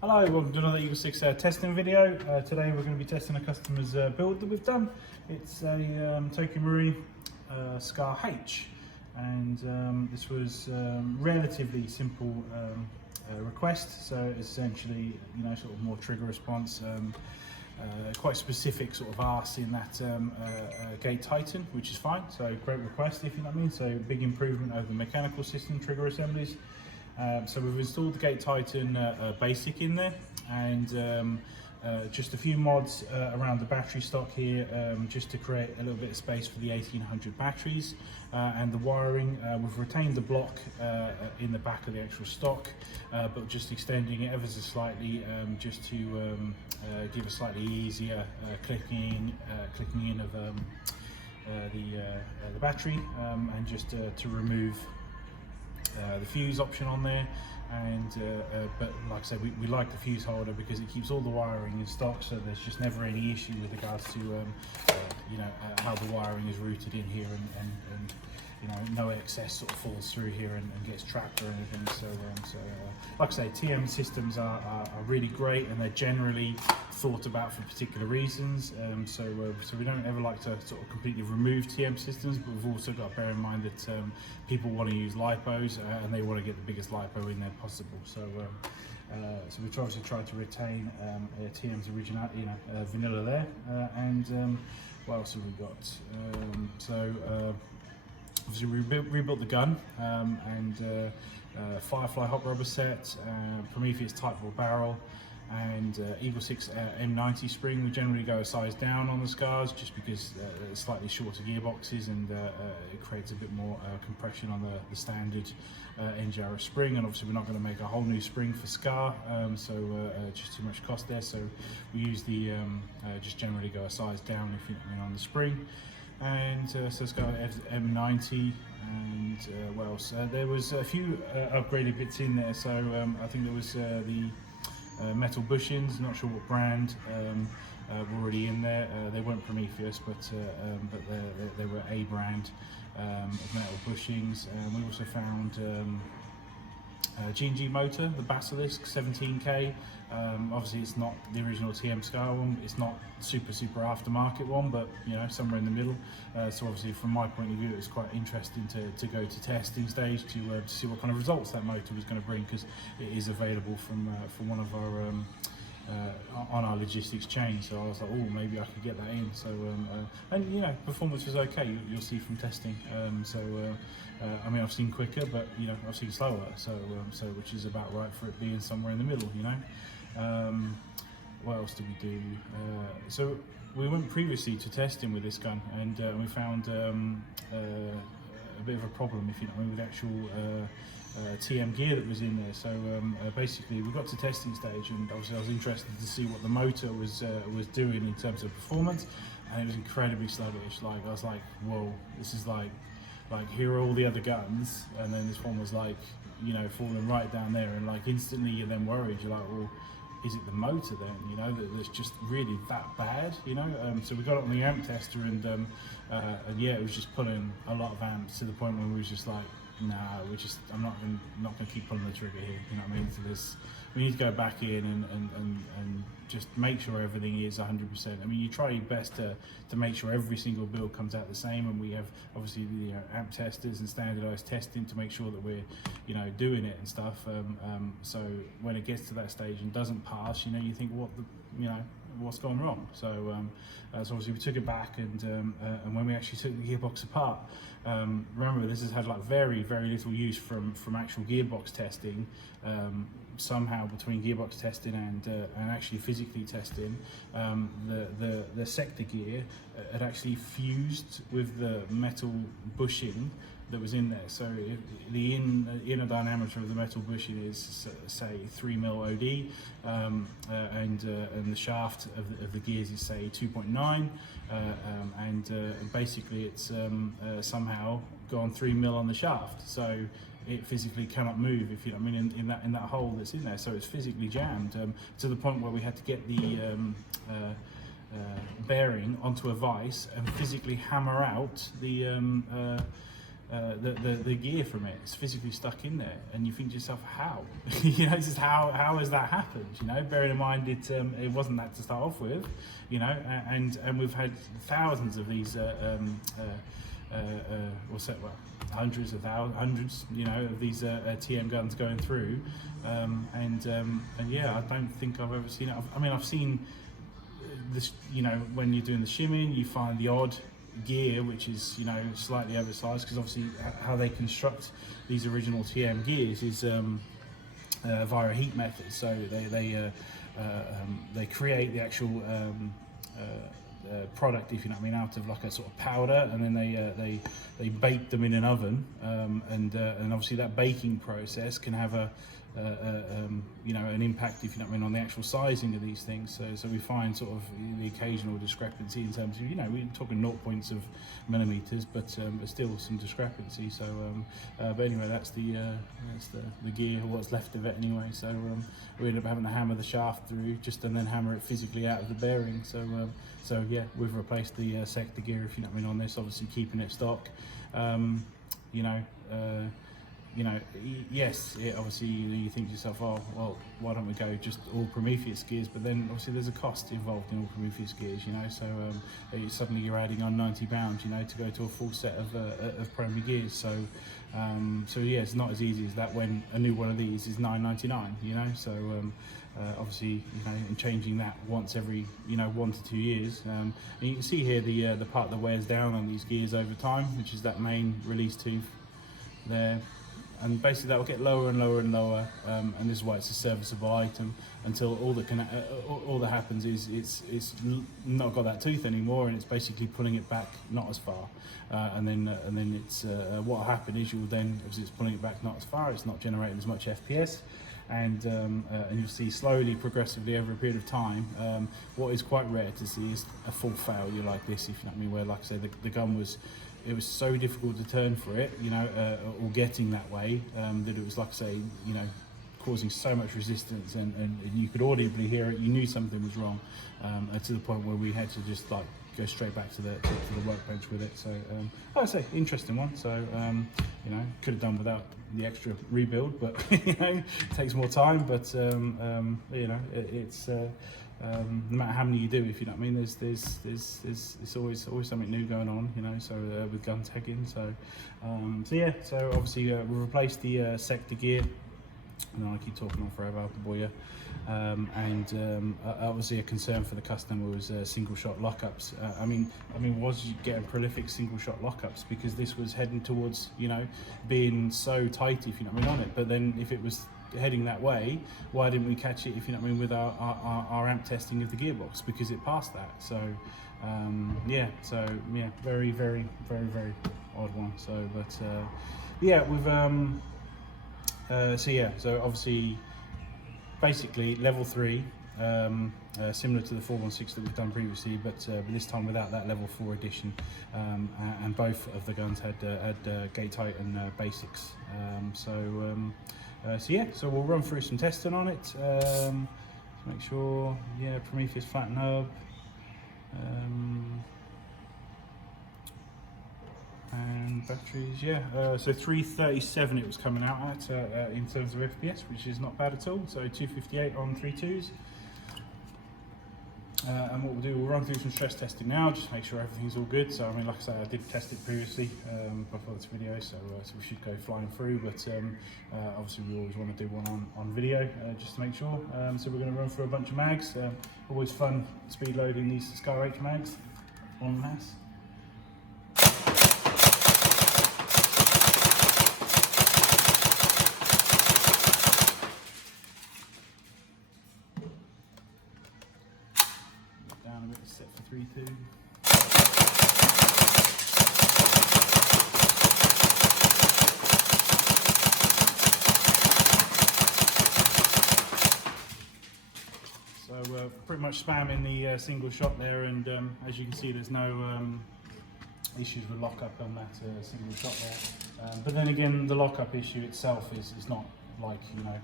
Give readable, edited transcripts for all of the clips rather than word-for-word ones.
Hello, welcome to another Eagle6 testing video. Today we're going to be testing a customer's build that we've done. It's a Tokyo Marine SCAR H, and this was relatively simple request. So it's essentially, sort of more trigger response, quite specific sort of arse in that gate Titan, which is fine. So great request, if you know what I mean. So big improvement over the mechanical system trigger assemblies. So we've installed the Gate Titan Basic in there, and just a few mods around the battery stock here, just to create a little bit of space for the 1800 batteries, and the wiring. We've retained the block in the back of the actual stock, but just extending it ever so slightly, just to give a slightly easier clicking in of the battery, and just to remove the fuse option on there. And but like I said, we like the fuse holder because it keeps all the wiring in stock, so there's just never any issue with regards to how the wiring is routed in here, and no excess sort of falls through here and gets trapped or anything. So like I say, TM systems are really great, and they're generally thought about for particular reasons. So we don't ever like to sort of completely remove TM systems, but we've also got to bear in mind that people want to use lipos, and they want to get the biggest lipo in there possible. So we obviously try to retain TM's original, vanilla there. And what else have we got? Obviously we rebuilt the gun, and Firefly hot rubber set, Prometheus Type 4 barrel, and Eagle6 M90 Spring. We generally go a size down on the SCARs just because slightly shorter gearboxes, and it creates a bit more compression on the standard NGRS spring. And obviously we're not going to make a whole new spring for SCAR, so just too much cost there. So we use the just generally go a size down, if you know what I mean, on the spring. And so it's got M90, and what else? There was a few upgraded bits in there. So I think there was the metal bushings, not sure what brand, were already in there. They weren't Prometheus, but they were a brand of metal bushings. And we also found G&G motor, the Basilisk 17K. Obviously it's not the original TM SCAR one, it's not super aftermarket one, but somewhere in the middle. So obviously from my point of view, it was quite interesting to go to testing stage to see what kind of results that motor was going to bring, because it is available from one of our on our logistics chain. So I was like, oh, maybe I could get that in. So and performance was okay. You'll see from testing. I mean, I've seen quicker, but I've seen slower. So which is about right for it being somewhere in the middle. What else did we do? So we went previously to testing with this gun, and we found a bit of a problem, if you know what I mean, with actual TM gear that was in there. So basically we got to testing stage, and obviously I was interested to see what the motor was doing in terms of performance, and it was incredibly sluggish. Like I was like, whoa, this is like here are all the other guns, and then this one was like falling right down there, and like instantly you're then worried. You're like, well, is it the motor then, that's just really that bad, So we got it on the amp tester, and yeah, it was just pulling a lot of amps to the point where we was just like, nah, I'm not gonna keep pulling the trigger here, you know what I mean? So we need to go back in and just make sure everything is 100%. I mean, you try your best to make sure every single build comes out the same, and we have obviously the amp testers and standardized testing to make sure that we're doing it and stuff. So when it gets to that stage and doesn't pass, you think what's gone wrong. So so obviously we took it back, and when we actually took the gearbox apart, remember this has had like very little use from actual gearbox testing. Somehow between gearbox testing and actually physically testing, the sector gear had actually fused with the metal bushing that was in there. So the inner diameter of the metal bushing is say 3mm OD, and the shaft of the gears is say 2.9, and basically it's somehow gone 3mm on the shaft. So it physically cannot move, if you know what I mean, in that hole that's in there. So it's physically jammed, to the point where we had to get the bearing onto a vise and physically hammer out the the gear from it. It's physically stuck in there, and you think to yourself, how? You know, just how has that happened? You know, bearing in mind it wasn't that to start off with, you know, and we've had thousands of these hundreds, you know, of these TM guns going through, and yeah, I don't think I've ever seen it. I mean, I've seen this, you know, when you're doing the shimming, you find the odd gear which is, you know, slightly oversized, because obviously how they construct these original TM gears is via a heat method. So they create the actual product, if you know what I mean, out of like a sort of powder, and then they bake them in an oven, and obviously that baking process can have a you know, an impact, if you know what I mean, on the actual sizing of these things. So we find sort of the occasional discrepancy in terms of, you know, we're talking 0 points of millimeters, but still some discrepancy. So but anyway, that's the gear, or what's left of it anyway. So we end up having to hammer the shaft through just, and then hammer it physically out of the bearing. So yeah, we've replaced the sector gear, if you know what I mean, on this, obviously keeping it stock. You know, yes, obviously you think to yourself, oh, well, why don't we go just all Prometheus gears? But then obviously there's a cost involved in all Prometheus gears, you know, so suddenly you're adding on £90, you know, to go to a full set of Promo gears. So yeah, it's not as easy as that when a new one of these is £9.99, you know. So obviously, you know, and changing that once every, you know, 1 to 2 years. And you can see here the part that wears down on these gears over time, which is that main release tooth there. And basically that will get lower and lower and lower, and this is why it's a serviceable item, until all that happens is it's not got that tooth anymore, and it's basically pulling it back not as far, and then it's what will happen is you'll then, as it's pulling it back not as far, it's not generating as much FPS, and you'll see slowly, progressively over a period of time, what is quite rare to see is a full failure like this, if you know what I mean, where, like I say, the gun was, it was so difficult to turn for it, you know, or getting that way, that it was, like I say, you know, causing so much resistance, and you could audibly hear it. You knew something was wrong, to the point where we had to just like go straight back to the workbench with it. So I'd say interesting one. So you know, could have done without the extra rebuild, but you know, it takes more time. But you know, it's no matter how many you do, if you know what I mean, there's always something new going on, you know. So with gun tagging, so yeah, so obviously we replaced the sector gear. And I keep talking on forever, boy, yeah. Obviously a concern for the customer was single shot lockups. I mean, was you getting prolific single shot lockups, because this was heading towards, you know, being so tight, if you know what I mean, on it. But then if it was heading that way, why didn't we catch it, if you know what I mean, with our amp testing of the gearbox, because it passed that. So yeah, so yeah, very odd one. So but yeah, we've so yeah, so obviously basically level 3, similar to the 416 that we've done previously, but this time without that level 4 edition, and both of the guns had Gate Titan Basics. So yeah, so we'll run through some testing on it, to make sure. Yeah, Prometheus flat nub, and batteries, yeah, so 337 it was coming out at in terms of FPS, which is not bad at all. So 258 on 3.2s. And what we'll do, we'll run through some stress testing now, just to make sure everything's all good. So I mean, like I say, I did test it previously before this video, so we should go flying through, but obviously we always want to do one on video, just to make sure. So we're going to run through a bunch of mags. Always fun speed loading these SCAR H mags en masse. Down a bit, set for 3.2. So pretty much spamming the single shot there, and as you can see, there's no issues with lockup on that single shot there. But then again, the lockup issue itself is not like, you know,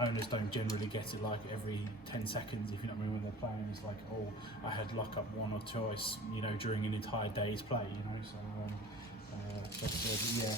owners don't generally get it like every 10 seconds, if you know what I mean, when they're playing. It's like, oh, I had lockup one or twice, you know, during an entire day's play, you know. So But yeah.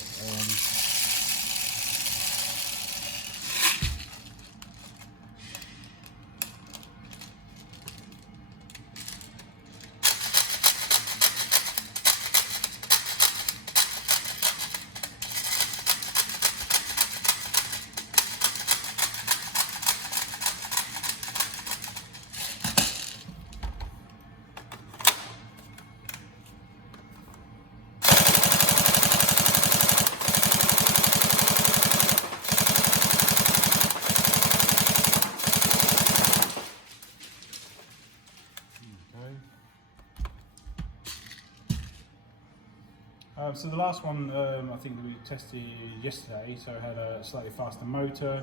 So the last one I think that we tested yesterday, so it had a slightly faster motor.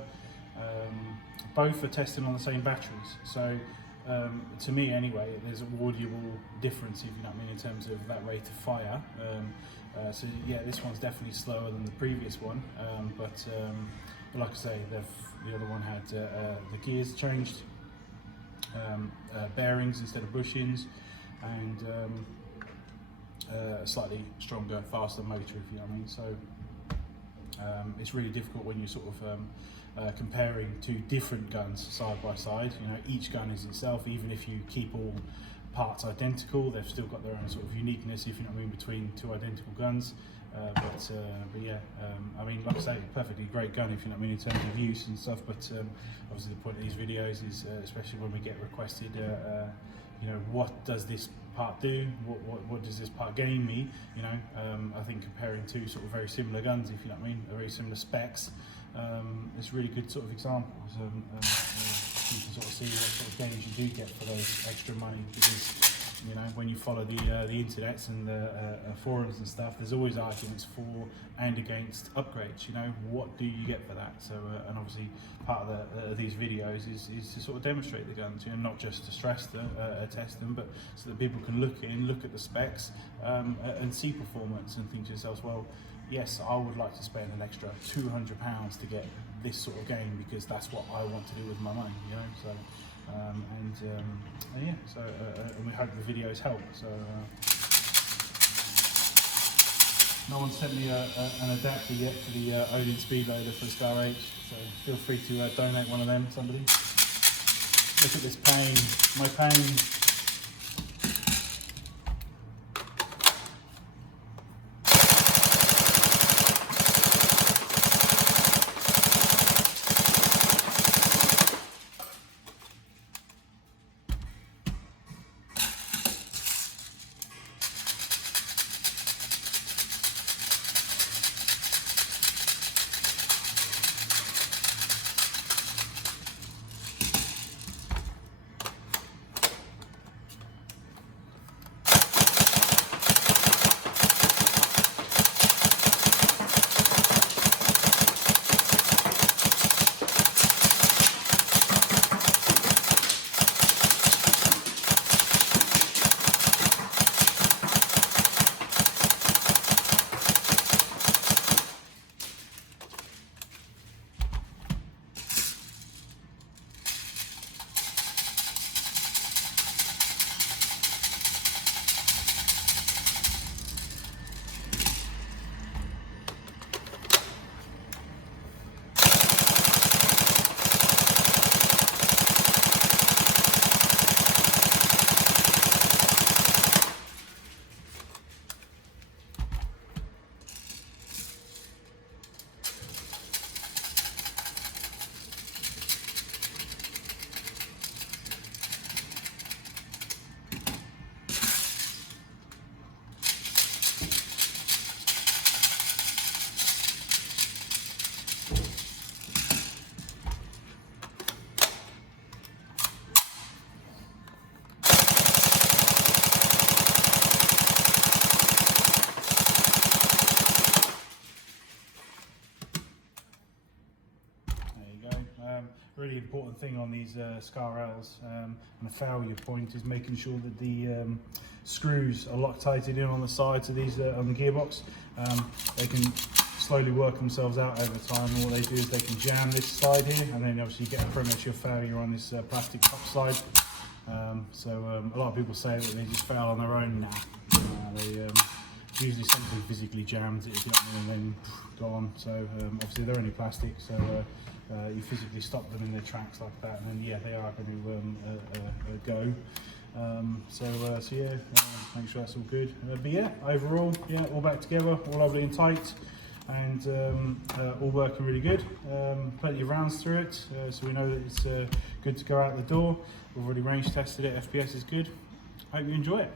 Both are testing on the same batteries, so to me anyway, there's a audible difference, if you know what I mean, in terms of that rate of fire. So yeah, this one's definitely slower than the previous one, but like I say, the other one had the gears changed, bearings instead of bushings, and a slightly stronger, faster motor, if you know what I mean. So it's really difficult when you're sort of comparing two different guns side by side. You know, each gun is itself, even if you keep all parts identical, they've still got their own sort of uniqueness, if you know what I mean, between two identical guns. But yeah, I mean, like I say, perfectly great gun, if you know what I mean, in terms of use and stuff. But obviously the point of these videos is, especially when we get requested, you know, what does this part do? What does this part gain me? You know, I think comparing two sort of very similar guns, if you know what I mean, very similar specs, it's really good sort of examples. You can sort of see what sort of gains you do get for those extra money, because you know, when you follow the internets and the forums and stuff, there's always arguments for and against upgrades. You know, what do you get for that? So and obviously part of these videos is to sort of demonstrate the guns, you know, not just to stress them, test them, but so that people can look at the specs and see performance and think to themselves, well, yes, I would like to spend an extra £200 to get this sort of game, because that's what I want to do with my money, you know. So and yeah, so and we hope the videos help. So no one sent me an adapter yet for the Odin speed loader for the SCAR H, so feel free to donate one of them, somebody. Look at this pain, my pain. Really important thing on these SCAR Ls and a failure point is making sure that the screws are Loctited in on the sides of these on the gearbox. They can slowly work themselves out over time, and what they do is they can jam this side here, and then obviously you get a premature failure on this plastic top side. So a lot of people say that they just fail on their own. Nah, usually something physically jammed, you know, and then gone. So obviously they're only plastic, so you physically stop them in their tracks like that, and then yeah, they are going to go. So yeah, make sure that's all good. But yeah, overall, yeah, all back together, all lovely and tight, and all working really good. Plenty of rounds through it, so we know that it's good to go out the door. We've already range tested it, FPS is good. Hope you enjoy it.